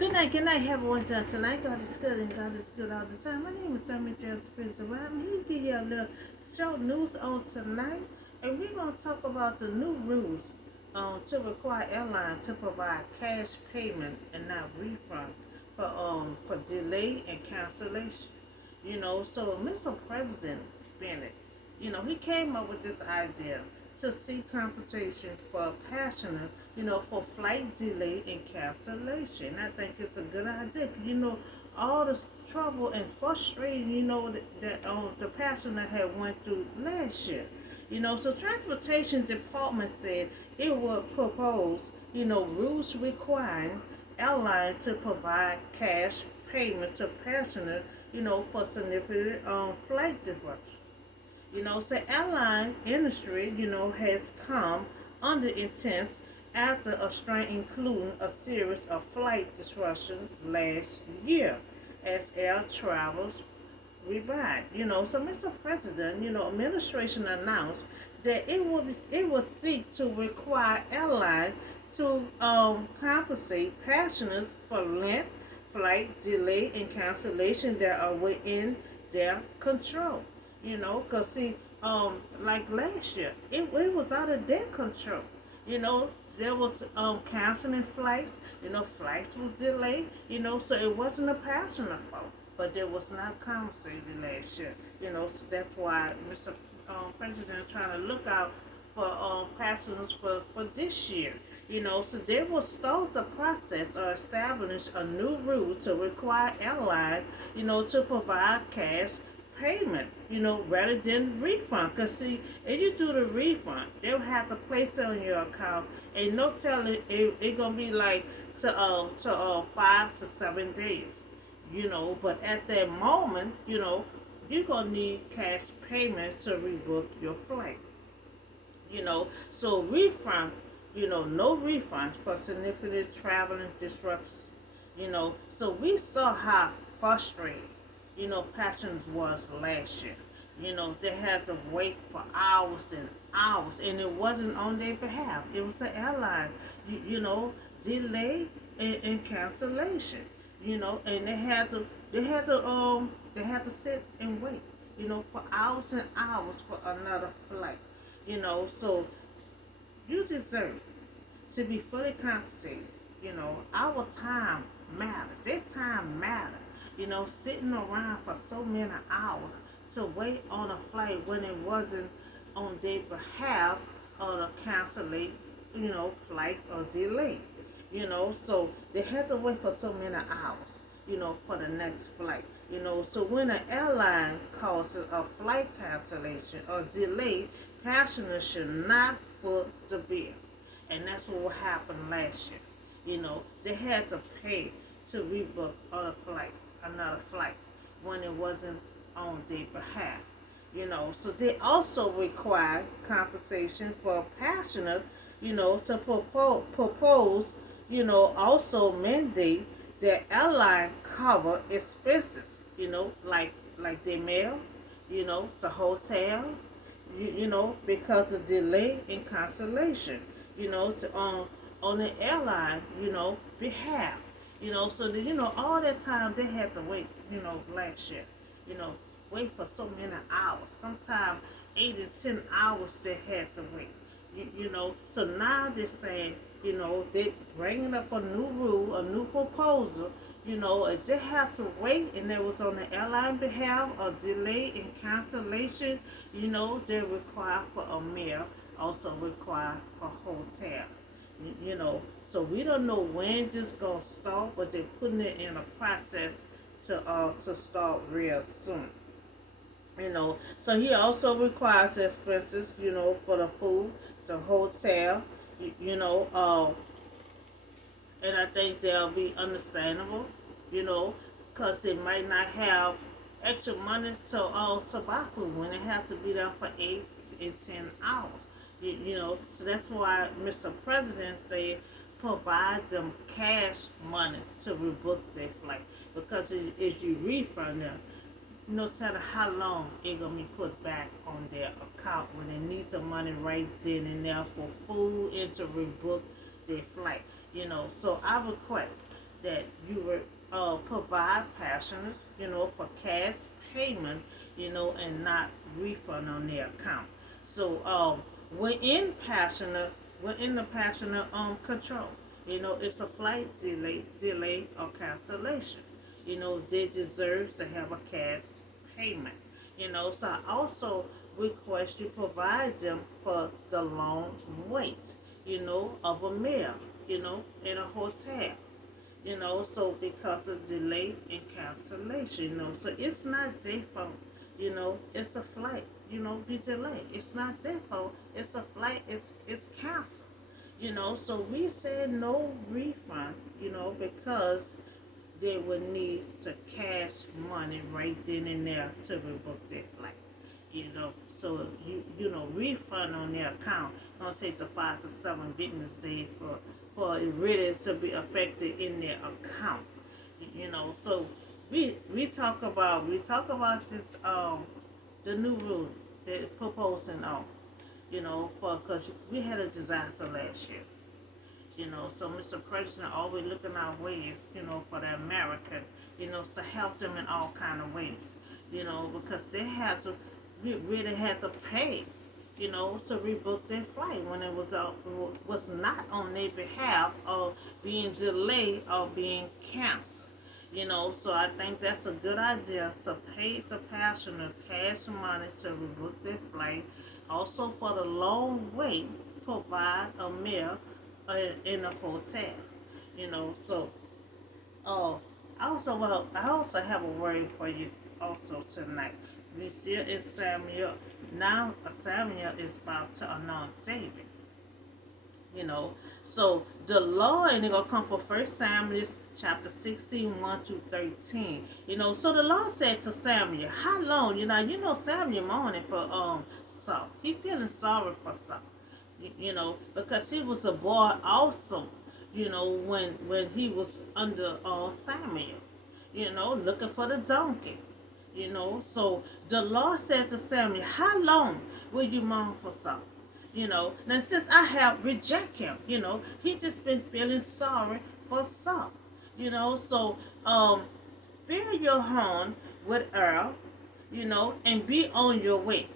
Good night, everyone. Tonight, God is good and God is good all the time. My name is Sammy Joe Spiritual. I'm here to give you a little short news on tonight, and we're going to talk about the new rules to require airlines to provide cash payment and not refund for delay and cancellation. So Mr. President Bennett, he came up with this idea to seek compensation for passenger, for flight delay and cancellation. I think it's a good idea. All the trouble and frustration, that the passenger had went through last year. So Transportation Department said it would propose, rules requiring airline to provide cash payment to passengers, for significant flight disruption. So airline industry, has come under intense after a strain including a series of flight disruption last year as air travels revived. So Mr. President, administration announced that it will seek to require airlines to compensate passengers for length, flight delay, and cancellation that are within their control. Cause see, like last year, it was out of their control. There was canceling flights. Flights was delayed. So it wasn't a passenger fault, but there was not compensated last year. So that's why Mr. President trying to look out for passengers for this year. So they will start the process or establish a new rule to require airlines, to provide cash payment, rather than refund. Because, see, if you do the refund, they'll have to place it on your account. And no telling, it's going to be like to 5 to 7 days, But at that moment, you're going to need cash payment to rebook your flight. So refund, no refund for significant traveling disruptions. So we saw how frustrated, passengers was last year. They had to wait for hours and hours, and it wasn't on their behalf. It was the airline, delay and cancellation. And they had to sit and wait, for hours and hours for another flight. So you deserve to be fully compensated. Our time matters. Their time matters. Sitting around for so many hours to wait on a flight when it wasn't on their behalf or to cancel, flights or delay. So they had to wait for so many hours, for the next flight. So when an airline causes a flight cancellation or delay, passengers should not foot the bill. And that's what happened last year. They had to pay to rebook another flight, when it wasn't on their behalf. So they also require compensation for passengers, to propose, also mandate that airline cover expenses, like their meal, the hotel, because of delay and cancellation, on the airline, behalf. So that, all that time they had to wait, last year, you know, wait for so many hours. Sometimes 8 to 10 hours they had to wait. So now they're saying, they bringing up a new rule, a new proposal. If they have to wait and it was on the airline behalf or delay in cancellation, they require for a meal, also require for hotel. So we don't know when this gonna start, but they're putting it in a process to start real soon. So he also requires expenses, for the food, the hotel, you, you know, uh, and I think they'll be understandable, because they might not have extra money to buy food when they have to be there for 8 and 10 hours. So that's why Mr. President said provide them cash money to rebook their flight, because if you refund them, no telling how long it gonna be put back on their account when they need the money right then and there for food and to rebook their flight. So I request that you would provide passionate, for cash payment, and not refund on their account. So we're in passionate, we're in the passionate control. It's a flight delay or cancellation. They deserve to have a cash payment. So I also request you provide them for the long wait, of a meal, in a hotel. So because of delay and cancellation, so it's not their fault, it's a flight, be delayed. It's not their fault, it's a flight, it's canceled, so we said no refund, because they would need to cash money right then and there to rebook their flight. So refund on their account gonna take the 5 to 7 business days for it really to be affected in their account. So we talk about this the new rule they're proposing on, for because we had a disaster last year. So Mr. President always looking our ways, for the American, to help them in all kind of ways, because they had to, we really had to pay, to rebook their flight when it was not on their behalf of being delayed or being canceled. So I think that's a good idea to pay the passenger cash money to rebook their flight. Also for the long wait, provide a meal in a hotel. So uh, I also have a word for you also tonight. We still in Samuel. Now Samuel is about to anoint David. So the Lord, and it gonna come from First Samuel chapter 16, 1 to 13. So the Lord said to Samuel, how long, Samuel mourning for Saul. He feeling sorry for Saul. Because he was a boy also, when he was under Samuel, looking for the donkey. So the Lord said to Samuel, how long will you mourn for Saul? Now since I have rejected him, he just been feeling sorry for Saul. So fill your horn with oil, and be on your way.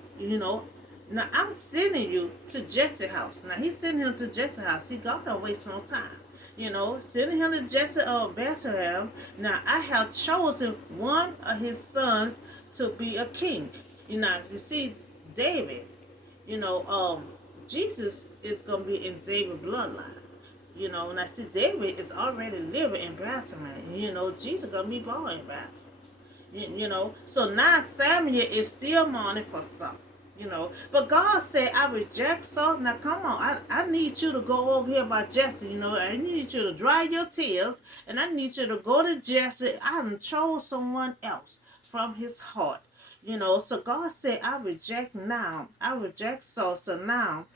Now I'm sending you to Jesse's house. Now he's sending him to Jesse's house. See, God don't waste no time. Sending him to Jesse of Bethlehem. Now I have chosen one of his sons to be a king. You see, David, you know, um, Jesus is gonna be in David's bloodline. And I see David is already living in Bethlehem. Jesus gonna be born in Bethlehem. So now Samuel is still mourning for Saul. But God said, I reject Saul. Now come on, I need you to go over here by Jesse. I need you to dry your tears, and I need you to go to Jesse. I done chose someone else from his heart. So God said, I reject Saul. So now,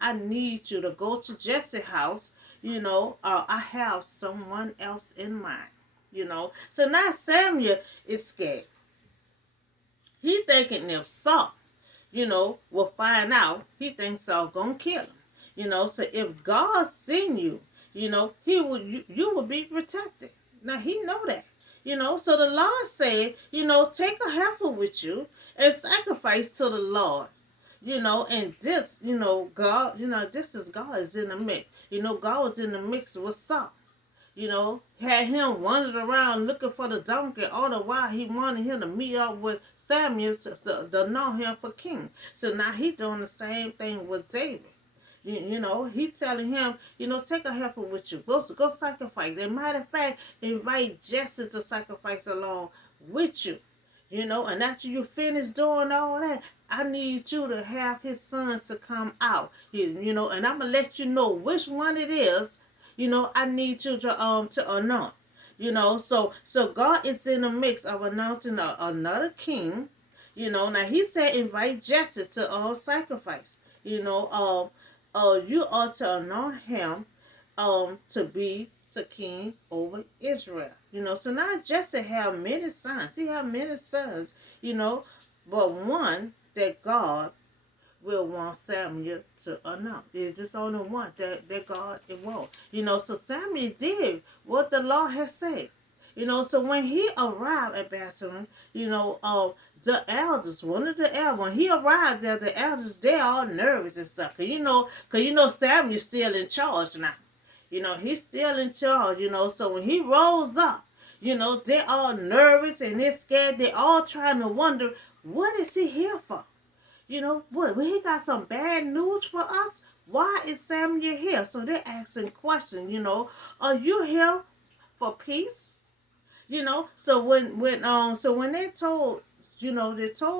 I need you to go to Jesse's house. I have someone else in mind. So now Samuel is scared. He thinking if Saul, will find out, he thinks Saul gonna kill him. So if God send you, he will you will be protected. Now he know that. So the Lord said, take a heifer with you and sacrifice to the Lord. And this, God, this is God is in the mix. God was in the mix with Saul. Had him wandering around looking for the donkey. All the while he wanted him to meet up with Samuel to know him for king. So now he doing the same thing with David. He telling him, take a heifer with you. Go sacrifice. And matter of fact, invite Jesse to sacrifice along with you. And after you finish doing all that, I need you to have his sons to come out. And I'm gonna let you know which one it is. I need you to anoint. So God is in the mix of anointing another king. Now he said invite Jesse to sacrifice. You ought to anoint him to be the king over Israel. So now Jesse have many sons. He have many sons, but one that God will want Samuel to announce. There's just only one that God it won't. So Samuel did what the Lord has said. So when he arrived at Bethlehem, the elders, one of the elders, when he arrived there, the elders, they all nervous and stuff. Cause Samuel's still in charge now. He's still in charge, so when he rolls up, they're all nervous and they're scared. They're all trying to wonder, what is he here for? What? Well, he got some bad news for us? Why is Samuel here? So they're asking questions, are you here for peace? So when they're told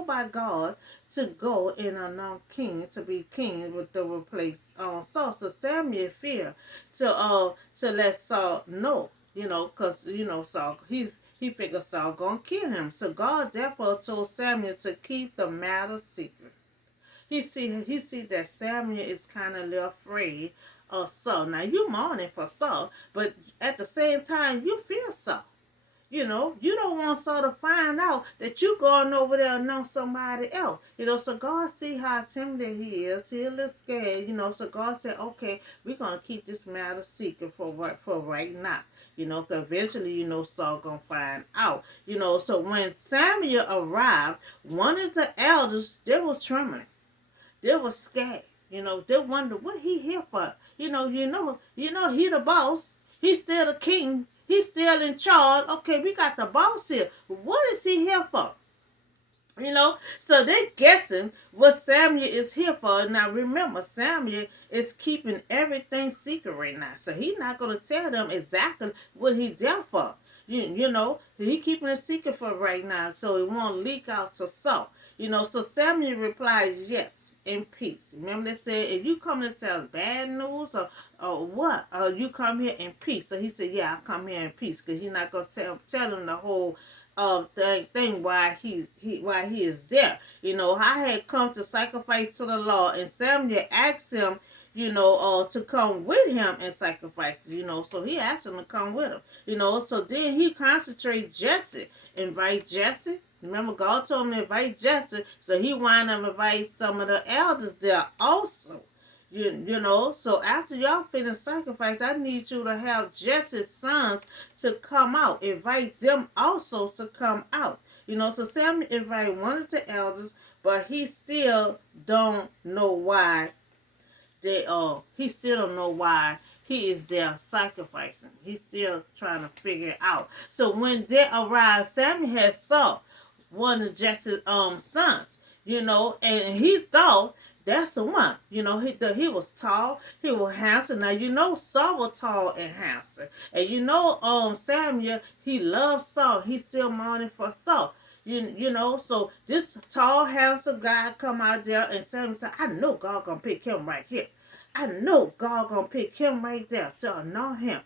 by God to go and anoint king to be king with the replace Saul. So Samuel fear to let Saul know, because Saul he figured Saul gonna kill him. So God therefore told Samuel to keep the matter secret. He see that Samuel is kind of a little afraid of Saul. Now you mourning for Saul, but at the same time you fear Saul. You don't want Saul to find out that you going over there and know somebody else. So God see how timid he is. He a little scared, So God said, okay, we're going to keep this matter secret for right now. Because eventually, Saul going to find out. So when Samuel arrived, one of the elders, they was trembling. They was scared. They wonder what he here for. He the boss. He's still the king. He's still in charge. Okay, we got the boss here. What is he here for? So they guessing what Samuel is here for. Now remember, Samuel is keeping everything secret right now. So he's not going to tell them exactly what he there for. He keeping it secret for right now so it won't leak out to Saul. So Samuel replies, yes, in peace. Remember they said, if you come to tell bad news or what, you come here in peace. So he said, yeah, I come here in peace, because he's not going to tell him the whole thing why he is there. I had come to sacrifice to the Lord, and Samuel asked him, to come with him and sacrifice, so he asked him to come with him, so then he concentrated Jesse, invite Jesse. Remember, God told him to invite Jesse, so he wound up inviting some of the elders there also. So after y'all finish sacrifice, I need you to have Jesse's sons to come out. Invite them also to come out. So Samuel invited one of the elders, but he still don't know why he still don't know why he is there sacrificing. He's still trying to figure it out. So when they arrived, Samuel had saw one of Jesse's sons, and he thought that's the one. He was tall, he was handsome. Now Saul was tall and handsome. And Samuel, he loved Saul. He's still mourning for Saul. So this tall, handsome guy come out there, and Samuel said, I know God gonna pick him right here. I know God gonna pick him right there to anoint him.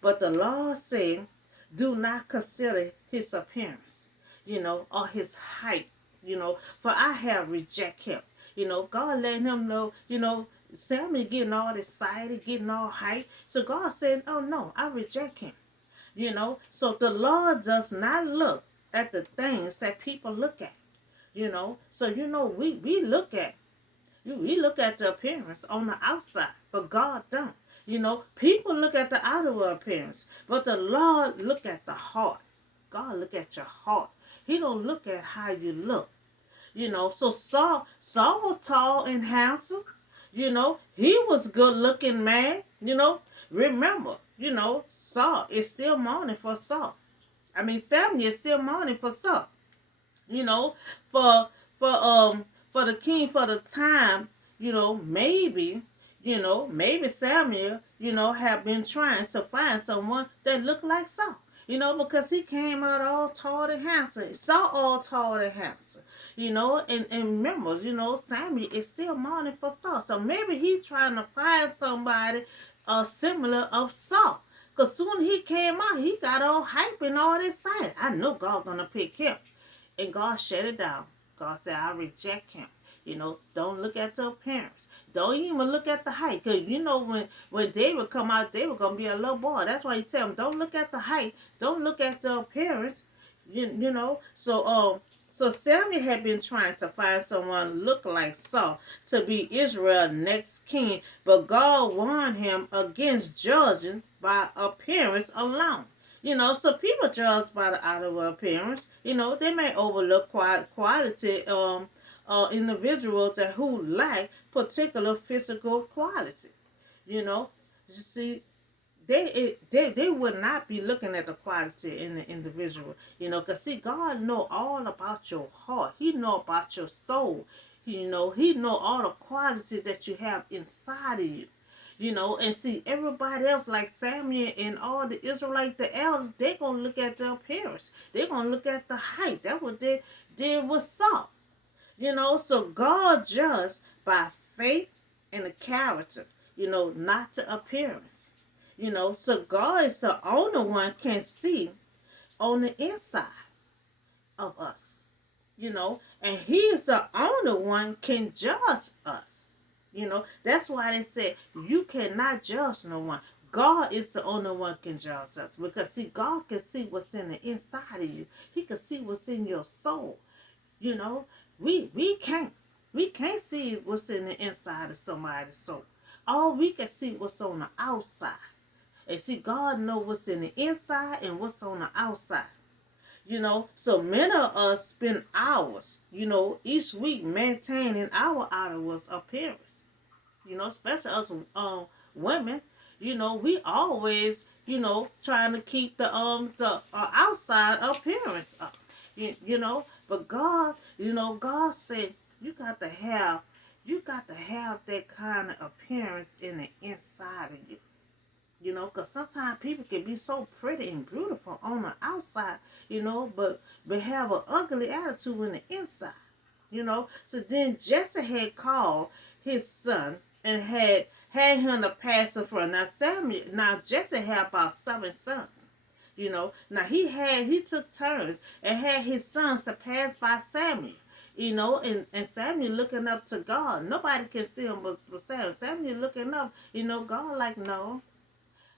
But the Lord said, do not consider his appearance, or his height, for I have rejected him. God letting him know, Samuel getting all excited, getting all hyped. So God said, oh no, I reject him. So the Lord does not look at the things that people look at. So we look at the appearance on the outside, but God don't. People look at the outer appearance, but the Lord look at the heart. God look at your heart. He don't look at how you look. So Saul was tall and handsome. He was good looking man. Remember, Saul is still mourning for Saul. Samuel is still mourning for Saul. You know, for for um for the king for the time, maybe Samuel, have been trying to find someone that looked like Saul. Because he came out all tall and handsome. Saul all tall and handsome. And remember, Samuel is still mourning for Saul. So maybe he trying to find somebody similar of Saul. Because soon he came out, he got all hype and all excited. I know God gonna pick him. And God shut it down. God said, I reject him. Don't look at the appearance. Don't even look at the height. Because, when David come out, David going to be a little boy. That's why he tell him, don't look at the height. Don't look at the appearance. So So Samuel had been trying to find someone look like Saul to be Israel's next king, but God warned him against judging by appearance alone. So people judge by the outer appearance. They may overlook quality individuals that who lack particular physical quality. You know, you see, they would not be looking at the quality in the individual, because see, God know all about your heart. He know about your soul. He know all the quality that you have inside of you. And see, everybody else, like Samuel and all the Israelite, the elders, they gonna look at the appearance. They gonna look at the height. That's what they did with Saul. So God judged by faith and the character, not the appearance. So God is the only one can see on the inside of us, and He is the only one can judge us. That's why they said you cannot judge no one. God is the only one can judge us, because see, God can see what's in the inside of you. He can see what's in your soul. You know, we can't see what's in the inside of somebody's soul. All we can see what's on the outside. And see, God knows what's in the inside and what's on the outside. So many of us spend hours, each week maintaining our outward appearance. Especially us women. We always, trying to keep the outside appearance up. But God, God said you got to have that kind of appearance in the inside of you. Because sometimes people can be so pretty and beautiful on the outside, but have an ugly attitude in the inside. So then Jesse had called his son and had him to pass him for. Now Jesse had about 7 sons. Now he took turns and had his sons to pass by Samuel. And Samuel looking up to God. Nobody can see him but Samuel. Samuel looking up, God like,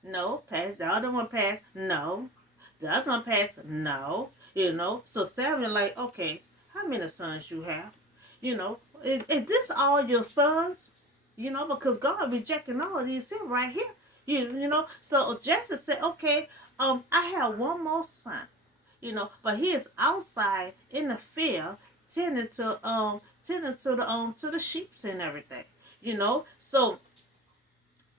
no, pass. The other one pass. No. The other one pass. No. So Samuel like, okay, how many sons you have? Is this all your sons? Because God rejecting all of these sin right here. So Jesse said, okay, I have one more son. But he is outside in the field tending to the sheep and everything. So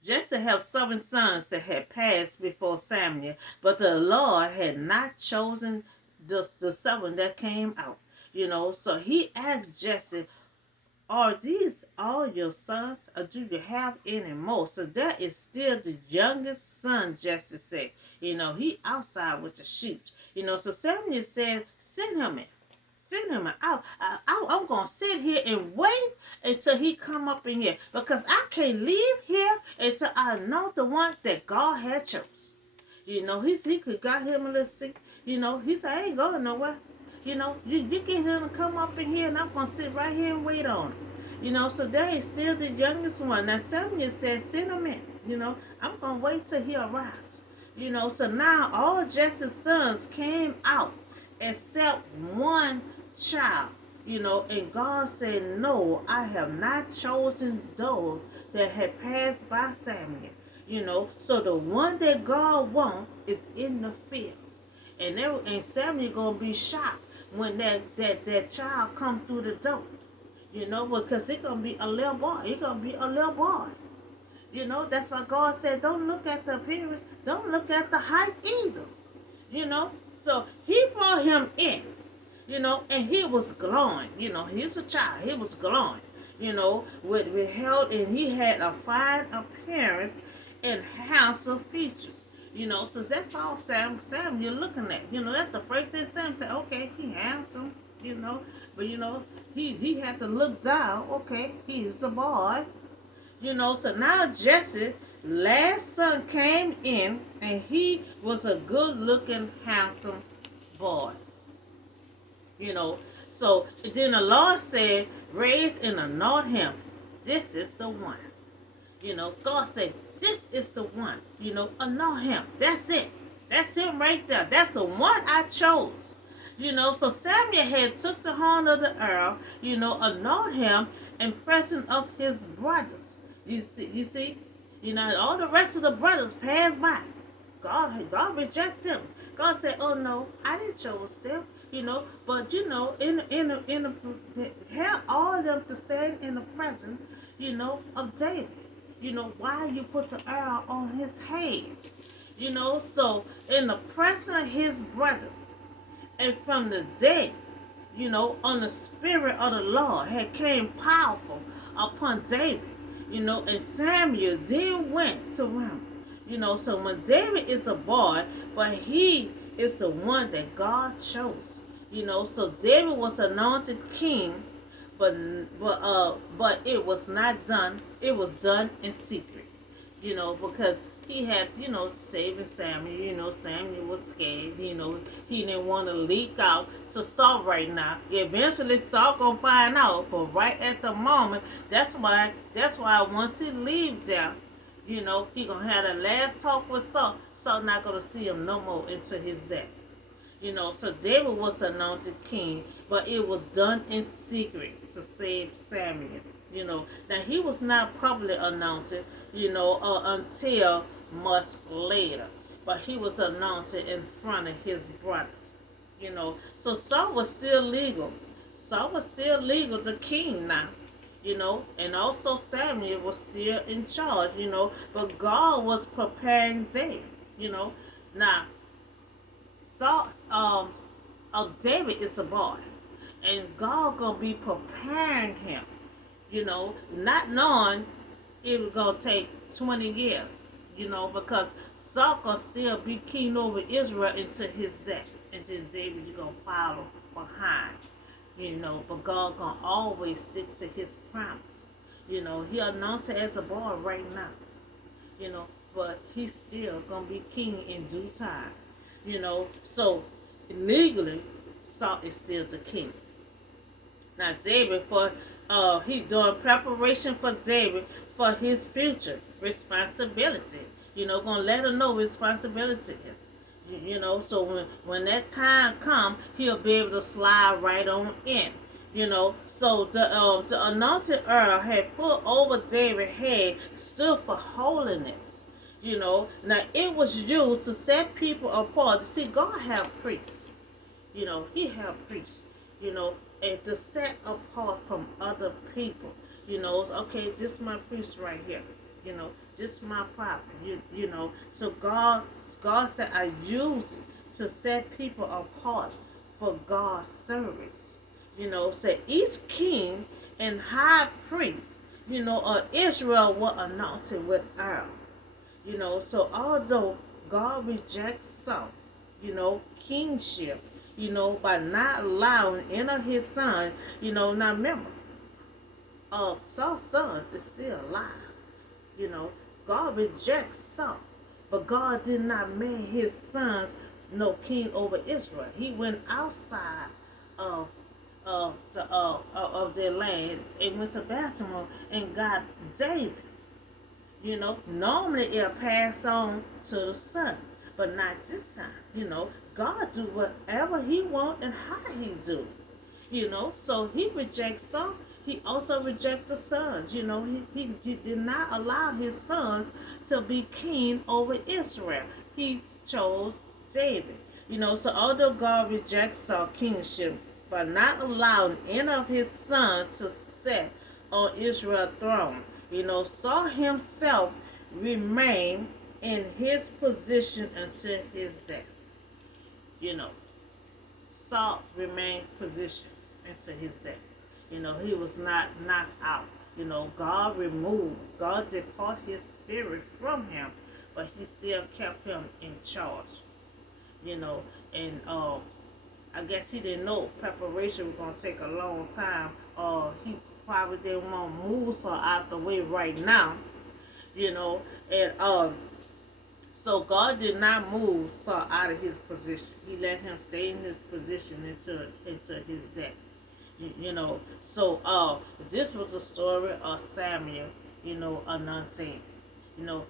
Jesse had 7 sons that had passed before Samuel, but the Lord had not chosen the 7 that came out. So he asked Jesse, are these all your sons, or do you have any more? So that is still the youngest son, Jesse said. He outside with the sheep. So Samuel said, send him in. Send him out. I'm going to sit here and wait until he come up in here. Because I can't leave here until I know the one that God had chose. He could got him a little sick. He said, I ain't going nowhere. You get him to come up in here and I'm going to sit right here and wait on him. So that is still the youngest one. Now Samuel said, send him in. I'm going to wait till he arrives. So now all Jesse's sons came out except one child. And God said, no, I have not chosen those that had passed by Samuel. So the one that God wants is in the field. And Samuel gonna be shocked when that child come through the door. Because he gonna be a little boy. He gonna be a little boy. That's why God said, don't look at the appearance. Don't look at the height either. So he brought him in, and he was glowing. He's a child. He was glowing, with health, and he had a fine appearance and handsome features. So that's all Sam you're looking at. That's the first thing Sam said, okay, he handsome, but he had to look down, okay, he's a boy. So now Jesse, last son, came in, and he was a good-looking, handsome boy. So then the Lord said, raise and anoint him. This is the one. God said, this is the one. Anoint him. That's it. That's him right there. That's the one I chose. So Samuel had took the horn of the earl, anointed him in presence of his brothers. You see, all the rest of the brothers passed by. God rejected them. God said, "Oh no, I didn't choose them." But have all of them to stand in the presence, of David. Why you put the oil on his head? So in the presence of his brothers, and from the dead, on the spirit of the Lord had came powerful upon David, and Samuel then went to him. So when David is a boy, but he is the one that God chose. So David was anointed king, but but it was not done. It was done in secret. Because he had, saving Samuel. Samuel was scared. He didn't want to leak out to Saul right now. Eventually, Saul gonna find out, but right at the moment, that's why once he leaves there, he gonna have the last talk with Saul. Saul not gonna see him no more until his death. So David was anointed king, but it was done in secret to save Samuel. Now he was not publicly anointed, until much later, but he was anointed in front of his brothers. So Saul was still legal. Saul was still legal to king now. And also Samuel was still in charge. But God was preparing David. Now Saul, David is a boy, and God gonna be preparing him. Not knowing it was gonna take 20 years. Because Saul gonna still be king over Israel until his death, and then David you gonna follow behind. But God gonna always stick to His promise. He announced it as a boy right now. But he's still gonna be king in due time. So legally, Saul is still the king. Now David, for he doing preparation for David for his future responsibility. Gonna let him know responsibility is. So when that time come, he'll be able to slide right on in. So the anointed earl had put over David's head stood for holiness. Now it was used to set people apart. See, God have priests. He have priests. And to set apart from other people. Okay, this is my priest right here. This is my prophet. So God said, I use it to set people apart for God's service. So each king and high priest, of Israel were anointed with oil. So although God rejects some, kingship, by not allowing any of his sons, now remember, Saul's sons is still alive. God rejects Saul, but God did not make his sons no king over Israel. He went outside of their land and went to Baltimore and got David. Normally it'll pass on to the son, but not this time. God do whatever He want and how He do. So He rejects some. He also rejects the sons. He did not allow His sons to be king over Israel. He chose David. So although God rejects Saul's kingship by not allowing any of his sons to sit on Israel's throne, Saul himself remained in his position until his death. Saul remained positioned until his death. He was not knocked out. God departed His spirit from him, but He still kept him in charge. And I guess He didn't know preparation was gonna take a long time. He probably didn't want to move Saul out the way right now. And so God did not move Saul out of his position. He let him stay in his position until his death. So this was the story of Samuel, anointing.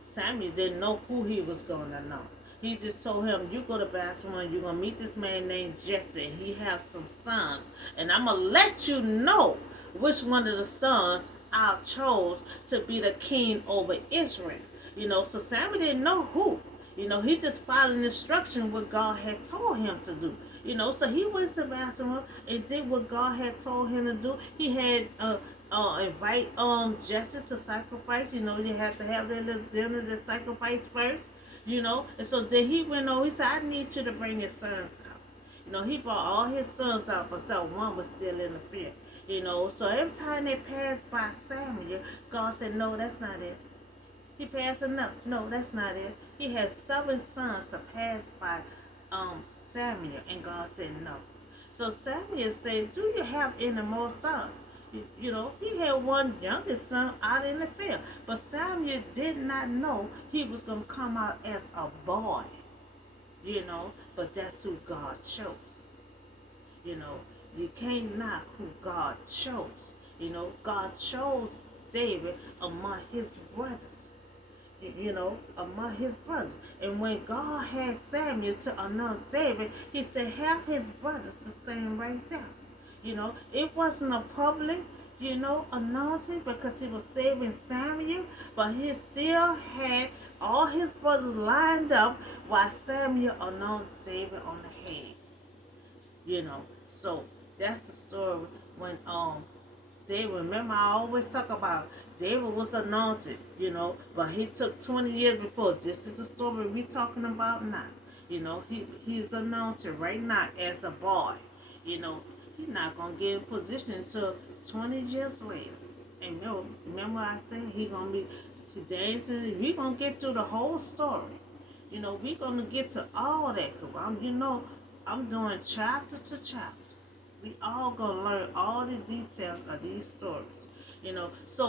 Samuel didn't know who he was going to know. He just told him, you go to Bethlehem, you're gonna meet this man named Jesse, and he have some sons, and I'm gonna let you know which one of the sons I chose to be the king over Israel. So Samuel didn't know who. He just followed instruction what God had told him to do. So he went to Bethlehem and did what God had told him to do. He had invite Jesse to sacrifice. You had to have that little dinner to sacrifice first. And so then he went over. He said, "I need you to bring your sons out." He brought all his sons out, but so one was still in the field. So every time they passed by Samuel, God said, "No, that's not it." He passed enough. No, that's not it. He had 7 sons to pass by Samuel, and God said no. So Samuel said, "Do you have any more sons?" He had one youngest son out in the field, but Samuel did not know he was going to come out as a boy. But that's who God chose. You know, you can't knock who God chose. God chose David among his brothers. Among his brothers. And when God had Samuel to anoint David, he said, have his brothers to stand right there. It wasn't a public, anointing because he was saving Samuel, but he still had all his brothers lined up while Samuel anointed David on the head. So that's the story when David, remember I always talk about David was anointed, but he took 20 years before. This is the story we talking about now. He's anointed right now as a boy. He's not gonna get in position until 20 years later. And remember I said he gonna be dancing. We gonna get through the whole story. We gonna get to all that because I'm doing chapter to chapter. We all gonna learn all the details of these stories. So